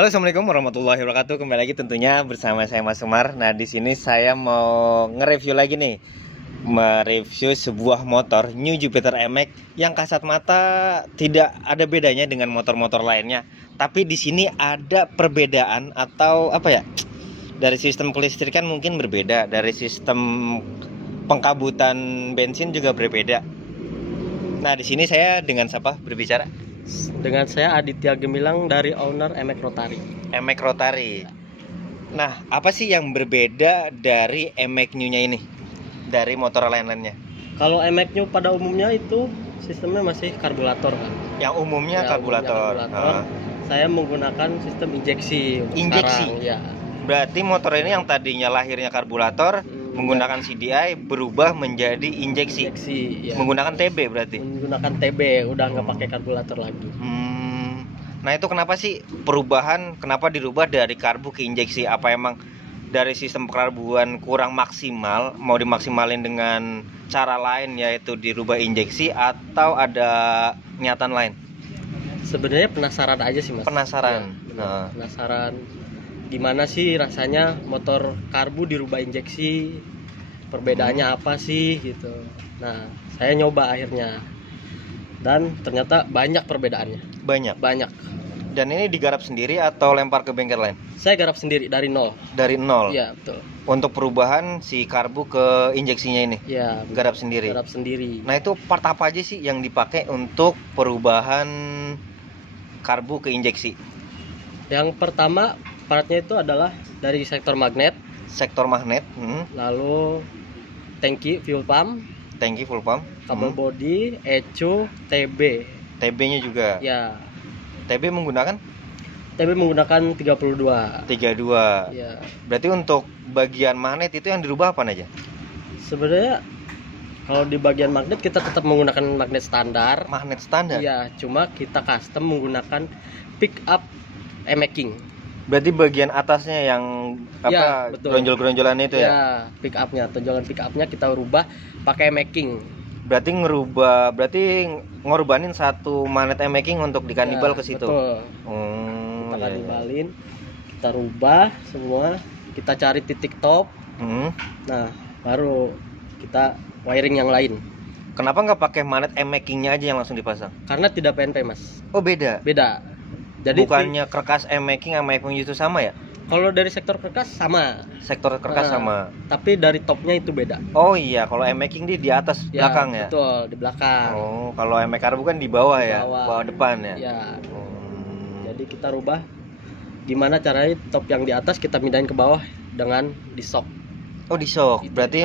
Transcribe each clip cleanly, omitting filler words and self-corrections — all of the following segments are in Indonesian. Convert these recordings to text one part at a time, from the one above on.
Halo, assalamualaikum warahmatullahi wabarakatuh. Kembali lagi tentunya bersama saya Mas Umar. Nah, di sini saya mau nge-review lagi nih, mereview sebuah motor New Jupiter MX yang kasat mata tidak ada bedanya dengan motor-motor lainnya. Tapi di sini ada perbedaan atau apa ya? Dari sistem kelistrikan mungkin berbeda, dari sistem pengkabutan bensin juga berbeda. Nah, di sini saya dengan siapa berbicara? Dengan saya Aditya Gemilang dari owner MX Rotary. MX Rotary. Nah, apa sih yang berbeda dari MX New-nya ini dari motor lain-lainnya? Kalau MX New pada umumnya itu sistemnya masih karburator kan. Yang umumnya Ya, karburator. umumnya karburator. Saya menggunakan sistem injeksi. Injeksi? Sekarang, ya. Berarti motor ini yang tadinya lahirnya karburator menggunakan CDI berubah menjadi injeksi. Ya. Menggunakan TB berarti. Menggunakan TB, udah nggak pakai karburator lagi. Nah, itu kenapa sih perubahan? Kenapa dirubah dari karbu ke injeksi? Apa emang dari sistem perkarbuan kurang maksimal, mau dimaksimalin dengan cara lain yaitu dirubah injeksi, atau ada niatan lain? Sebenarnya penasaran aja sih, Mas. Penasaran. Ya, penasaran gimana sih rasanya motor karbu dirubah injeksi, perbedaannya apa sih gitu. Nah, saya nyoba akhirnya dan ternyata banyak perbedaannya. Banyak. Dan ini digarap sendiri atau lempar ke bengkel lain? Saya garap sendiri dari nol. Dari nol? Iya, betul. Untuk perubahan si karbu ke injeksinya ini? Iya, garap sendiri. Nah, itu part apa aja sih yang dipakai untuk perubahan karbu ke injeksi? Yang pertama partnya itu adalah dari sektor magnet. Lalu tangki fuel pump, kabel body, ECU, TB-nya juga. Ya. TB menggunakan 32. Ya. Berarti untuk bagian magnet itu yang dirubah apa aja? Sebenarnya kalau di bagian magnet kita tetap menggunakan magnet standar. Iya, cuma kita custom menggunakan pick up emaking. Berarti bagian atasnya yang apa, geronjol-geronjolan itu ya? Ya, pick upnya, tonjolan pick upnya kita rubah pakai emaking. Berarti ngorbanin satu magnet emaking untuk dikanibal ke situ. Betul. Kita kanibalin, kita rubah semua, kita cari titik top. Nah, baru kita wiring yang lain. Kenapa nggak pakai magnet emakingnya aja yang langsung dipasang? Karena tidak PNP, Mas. Oh, beda. Jadi bukannya karkas emaking sama emaking itu sama ya? Kalau dari sektor karkas sama. Sama. Tapi dari topnya itu beda. Oh iya, kalau emaking di atas Ya, belakang ya? Betul, di belakang. Oh, kalau emek karbu kan di bawah ya? Bawah depan ya? Ya. Jadi kita rubah gimana caranya top yang di atas kita pindahin ke bawah dengan di shock. Oh, di shock. Gitu. Berarti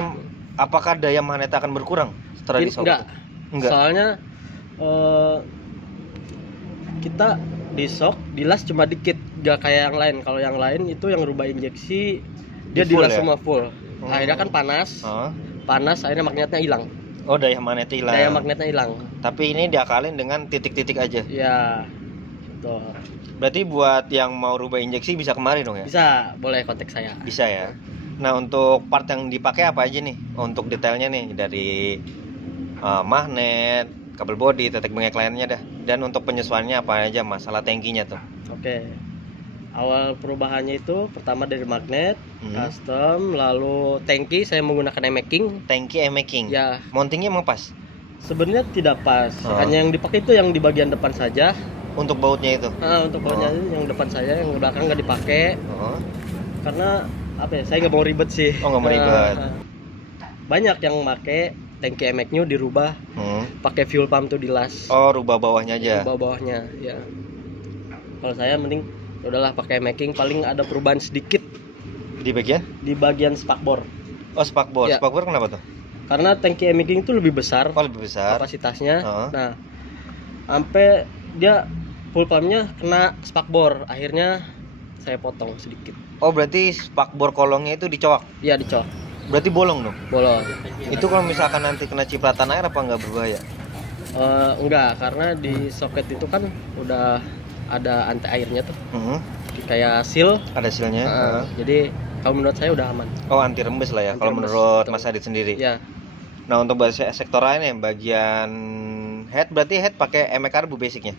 apakah daya magnet akan berkurang setelah di shock? Enggak. Soalnya kita di shock, dilas cuma dikit, gak kayak yang lain. Kalau yang lain itu yang rubah injeksi dia dilas ya? Semua full. Akhirnya kan panas, akhirnya magnetnya hilang. Oh, daya magnetnya hilang. Tapi ini diakalin dengan titik-titik aja. Iya. Betul. Berarti buat yang mau rubah injeksi bisa kemari dong ya? Bisa, boleh kontak saya. Bisa ya. Nah, untuk part yang dipakai apa aja nih? Untuk detailnya nih dari magnet, kabel body, tetek bengek lainnya dah. Dan untuk penyesuaiannya apa aja, masalah tangkinya tuh? Oke. Awal perubahannya itu pertama dari magnet, custom, lalu tangki saya menggunakan emaking. Tangki emaking. Ya. Mountingnya emang pas? Sebenarnya tidak pas. Hanya yang dipakai itu yang di bagian depan saja. Untuk bautnya itu? Untuk bautnya itu yang depan saja, yang belakang nggak dipakai. Karena apa ya? Saya nggak mau ribet sih. Oh, nggak mau ribet. Banyak yang pakai tangki MX New dirubah, pakai fuel pump tuh dilas. Oh, rubah bawahnya aja. Rubah bawahnya, ya. Kalau saya mending udahlah pakai emaking, paling ada perubahan sedikit di bagian? Di bagian spakbor. Oh, spakbor. Ya. Spakbor kenapa tuh? Karena tangki emaking itu lebih besar. Oh, lebih besar kapasitasnya. Nah, sampai dia full pumpnya kena spakbor, akhirnya saya potong sedikit. Oh, berarti spakbor kolongnya itu dicowak? Iya, dicowak. Berarti bolong dong? Bolong. Itu kalau misalkan nanti kena cipratan air apa nggak berbahaya? Enggak, karena di soket itu kan udah ada anti airnya tuh. Kayak seal. Ada sealnya. Jadi kalau menurut saya udah aman. Oh, anti rembes lah ya kalau menurut Mas Adit sendiri. Ya. Nah, untuk sektor lain ya, bagian head, berarti head pakai MX karbu basicnya?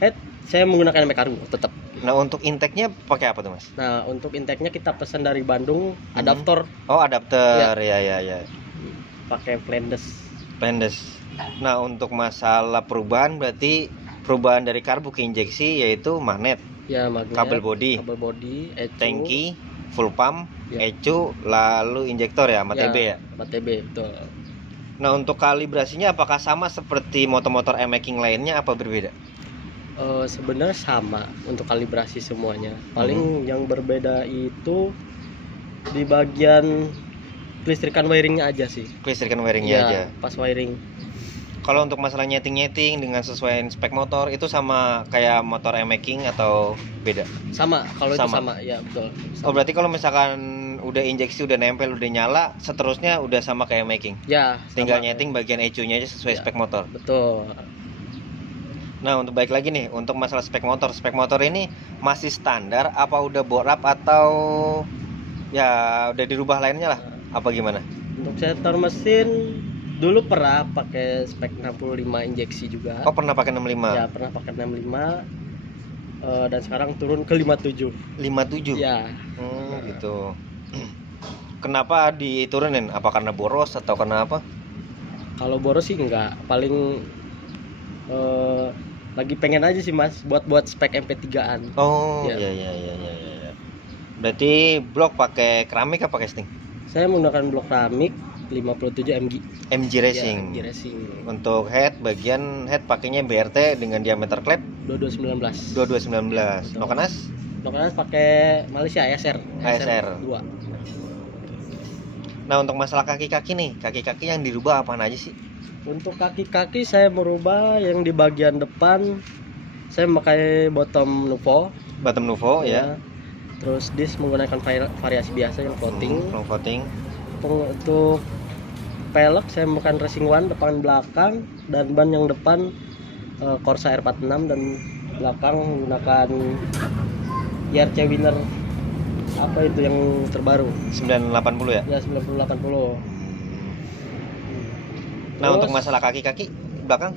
head saya menggunakan MX Karbu tetap. Nah, untuk intake-nya pakai apa tuh, Mas? Nah, untuk intake-nya kita pesan dari Bandung, adaptor Oh, adapter. Ya. pakai Flandes. Pendes. Nah, untuk masalah perubahan berarti perubahan dari karbu ke injeksi yaitu magnet, Ya, magnet, kabel body, ecu, tangki, full pump, Ya. ecu, lalu injektor ya, sama TB ya. sama TB, betul. Nah, untuk kalibrasinya apakah sama seperti motor-motor e-making lainnya apa berbeda? Sebenarnya sama untuk kalibrasi semuanya. Paling yang berbeda itu di bagian kelistrikan wiringnya aja sih. Kelistrikan wiringnya Ya, aja. pas wiring. Kalau untuk masalah nyeting-nyeting dengan sesuai spek motor itu sama kayak motor e-making atau beda? Sama, kalau itu Sama. sama, ya betul. Oh, berarti kalau misalkan udah injeksi, udah nempel, udah nyala, seterusnya udah sama kayak e-making. Ya, Tinggal sama. nyeting bagian ecunya aja sesuai Ya. spek motor. Betul. Nah, untuk baik lagi nih, untuk masalah spek motor ini masih standar apa udah borap atau ya udah dirubah lainnya lah? Apa gimana? Untuk setor mesin dulu pernah pakai spek 65 injeksi juga. Oh, pernah pakai 65. Ya, pernah pakai 65. Dan sekarang turun ke 57. 57. Ya, Gitu. Kenapa diturunin? Apa karena boros atau karena apa? kalau boros sih enggak. Paling lagi pengen aja sih Mas buat spek MP3-an. Oh, Ya. ya. Berarti blok pakai keramik apa casting? Saya menggunakan blok keramik 57 MG. MG Racing. Ya, MG Racing. Untuk bagian head pakainya BRT dengan diameter klep 2219. 2219. Betul. Nokenas Nokenas pakai Malaysia ASR. ASR. 2. Nah, untuk masalah kaki-kaki nih, kaki-kaki yang dirubah apaan aja sih? Untuk kaki-kaki saya merubah yang di bagian depan saya memakai bottom Nuvo Bottom Nuvo ya. Terus disc menggunakan variasi biasa yang floating. Long floating. Untuk pelek saya menggunakan Racing One depan belakang, dan ban yang depan Corsa R46 dan belakang menggunakan YRC Winner apa itu yang terbaru 980 ya. ya 9080. Nah, Terus, untuk masalah kaki-kaki belakang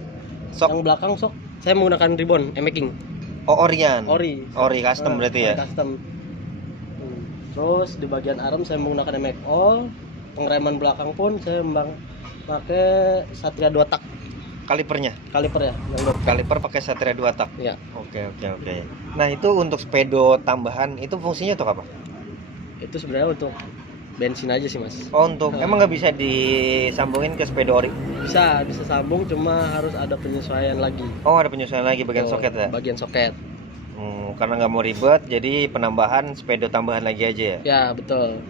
sok. yang belakang sok saya menggunakan ribbon e-making Oh, Orion. ori Custom berarti ya. ori custom. Terus di bagian arm saya menggunakan MXO. Pengereman belakang pun saya pakai Satria 2 tak Kalipernya. kaliper ya yang Kaliper pakai Satria 2 tak. ya. Oke. Nah, itu untuk speedo tambahan itu fungsinya untuk apa? Itu sebenarnya untuk bensin aja sih Mas. Oh, untuk emang nggak bisa disambungin ke speedo ori? Bisa sambung, cuma harus ada penyesuaian lagi. Oh, ada penyesuaian lagi bagian Tuh, soket ya? bagian soket. Karena nggak mau ribet, jadi penambahan speedo tambahan lagi aja ya? Ya betul.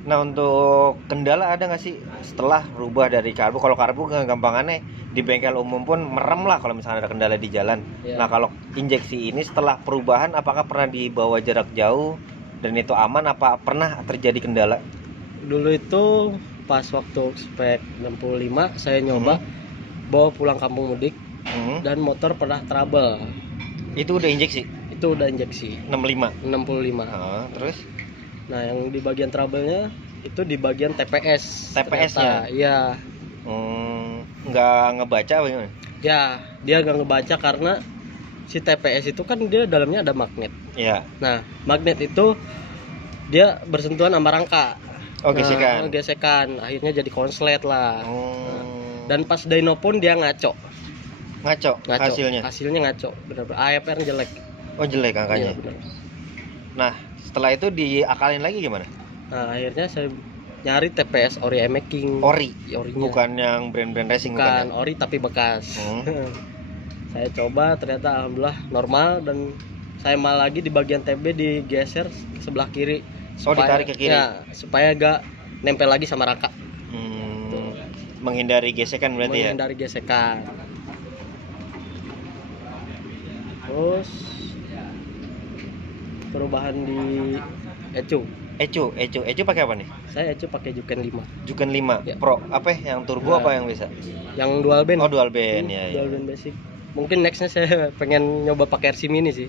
Nah, untuk kendala ada nggak sih setelah rubah dari karbu? Kalau karbu gampangannya di bengkel umum pun merem lah kalau misalnya ada kendala di jalan. Ya. Nah, kalau injeksi ini setelah perubahan apakah pernah dibawa jarak jauh dan itu aman, apa pernah terjadi kendala? Dulu itu pas waktu spek 65 saya nyoba bawa pulang kampung mudik dan motor pernah trouble. Itu udah injeksi? Itu udah injeksi 65? 65. Terus? Nah, yang di bagian trouble-nya itu di bagian TPS. TPS-nya? Iya. Nggak ngebaca apa gimana? Ya, dia nggak ngebaca karena si TPS itu kan dia dalamnya ada magnet. Iya. Nah, magnet itu dia bersentuhan sama rangka. Oh, gesekan. Nah, gesekan. Akhirnya jadi konslet lah. Dan pas dyno pun dia ngaco. Ngaco. Hasilnya? Hasilnya ngaco. Benar-benar AFR jelek. Oh, jelek angkanya. Iya, benar. Nah, setelah itu diakalin lagi gimana? Nah, akhirnya saya nyari TPS ori e-making. Ori? Orinya. Bukan yang brand-brand racing? Bukan, ori tapi bekas. Saya coba, ternyata alhamdulillah normal, dan saya malah lagi di bagian TB digeser ke sebelah kiri. Ditarik ke kiri? Ya, supaya gak nempel lagi sama rangka. Menghindari gesekan berarti ya? Menghindari gesekan. Terus perubahan di ecu. Ecu pakai apa nih? Saya ecu pakai Juken 5. Juken 5 Ya. Pro. Apa ya? Yang turbo apa yang bisa? Yang dual band. Oh, dual band ya. Dual band basic. Mungkin nextnya saya pengen nyoba pakai RC Mini sih.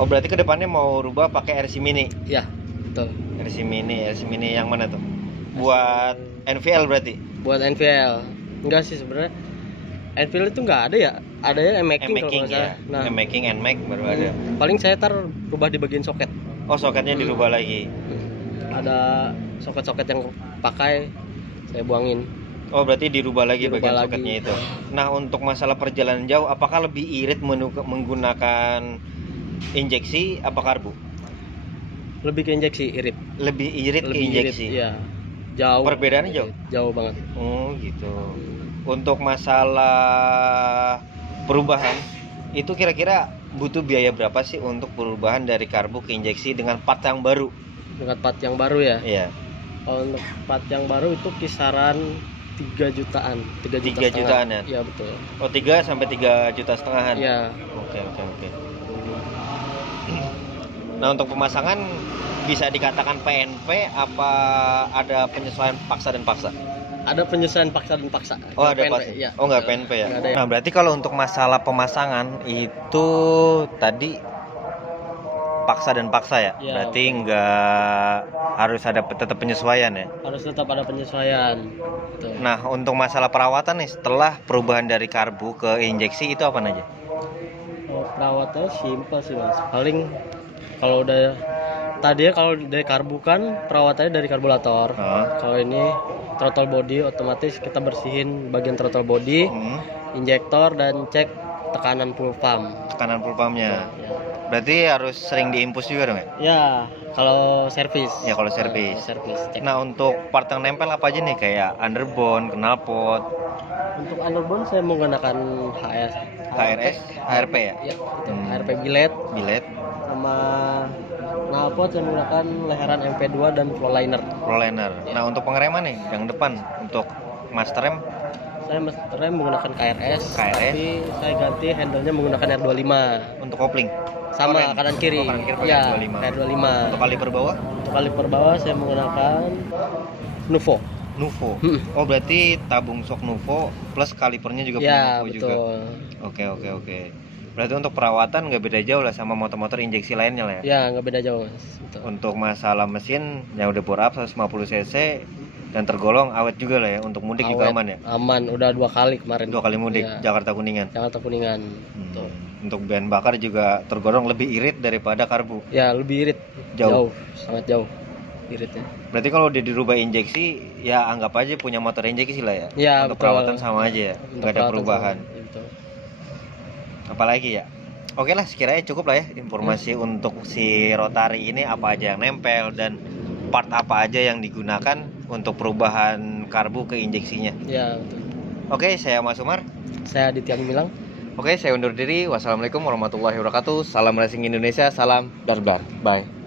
Oh, berarti kedepannya mau rubah pakai RC Mini? Ya, betul. RC Mini yang mana tuh? Buat NVL berarti? Buat NVL. Enggak sih sebenarnya. Enfield itu nggak ada ya, ada ya M-making kalau M-making nggak salah. ya. Nah, M-making, N-max baru ada. paling saya rubah di bagian soket. Oh, soketnya dirubah lagi. Ada soket-soket yang pakai saya buangin. Oh, berarti dirubah lagi Dirubah bagian lagi. soketnya itu. Nah, untuk masalah perjalanan jauh, apakah lebih irit menggunakan injeksi apa karbu? Lebih ke injeksi, irit. Lebih irit ke Lebih injeksi. irit, iya. Jauh. Perbedaannya jauh? Jauh banget. Oh, gitu. Untuk masalah perubahan, itu kira-kira butuh biaya berapa sih untuk perubahan dari karbu ke injeksi dengan part yang baru? Dengan part yang baru ya. Iya. Kalau untuk part yang baru itu kisaran 3 jutaan, 3 juta 3 jutaan ya? Iya, betul. Oh, 3 sampai 3 juta setengahan. Iya. Oke. Nah, untuk pemasangan bisa dikatakan PNP apa ada penyesuaian paksa dan paksa? Ada penyesuaian paksa dan paksa. Oh, ada PNP, paksa. iya. Oh, nggak PNP ya? Nggak ada ya. Nah, berarti kalau untuk masalah pemasangan itu tadi paksa dan paksa ya? Iya. Berarti nggak harus ada tetap penyesuaian ya? Harus tetap ada penyesuaian. Betul. Nah, untuk masalah perawatan nih setelah perubahan dari karbu ke injeksi itu apa aja? Oh, perawatannya simpel sih mas. Paling kalau udah tadi ya kalau dari karbu kan perawatannya dari karburator. Kalau ini throttle body otomatis kita bersihin bagian throttle body, injektor dan cek tekanan full pump. Tekanan full pumpnya. Ya. Berarti harus sering diimpus juga dong ya? Ya, kalau servis. Ya, kalau servis. Servis. Cek. Nah, untuk part yang nempel apa aja nih? Kayak underbone, knalpot, Untuk underbone saya menggunakan HRS, HRP ya? Ya, itu. HRP billet Billet, sama knalpot saya menggunakan leheran MP2 dan flow liner. rolliner. Ya. Nah, untuk pengereman nih yang depan untuk master rem Saya rem menggunakan KRS, KRS. tapi saya ganti handle-nya menggunakan R25. untuk kopling. Sama Rem. kanan kiri. Oh, kanan kiri pakai Ya, R25. R25. Untuk kaliper bawah Untuk kaliper bawah saya menggunakan Nuvo. Nuvo. Hmm. Oh, berarti tabung shock Nuvo plus kalipernya juga punya Ya, Nuvo betul. juga. Oke. Berarti untuk perawatan nggak beda jauh lah sama motor-motor injeksi lainnya lah ya. Ya, nggak beda jauh, Mas. Betul. Untuk masalah mesin yang udah bore up 150 cc dan tergolong awet juga lah ya. Untuk mudik juga Awet, aman ya. Aman, udah 2 kali kemarin. 2 kali mudik Ya. Jakarta Kuningan. Jakarta Kuningan. Betul. Untuk bahan bakar juga tergolong lebih irit daripada karbu. Ya, lebih irit. Jauh. Sangat jauh iritnya. Berarti kalau udah dirubah injeksi ya anggap aja punya motor injeksi lah ya. Ya, Untuk betul. perawatan sama aja ya. Untuk Nggak ada perawatan perubahan. sama. Ya, betul. Apalagi ya. Oke lah, sekiranya cukup lah ya informasi untuk si rotari ini apa aja yang nempel dan part apa aja yang digunakan untuk perubahan karbu ke injeksinya. Ya, betul. Oke, saya Mas Umar. Saya Aditya Gemilang. Oke, saya undur diri. Wassalamualaikum warahmatullahi wabarakatuh. Salam racing Indonesia, salam Darblar. Bye.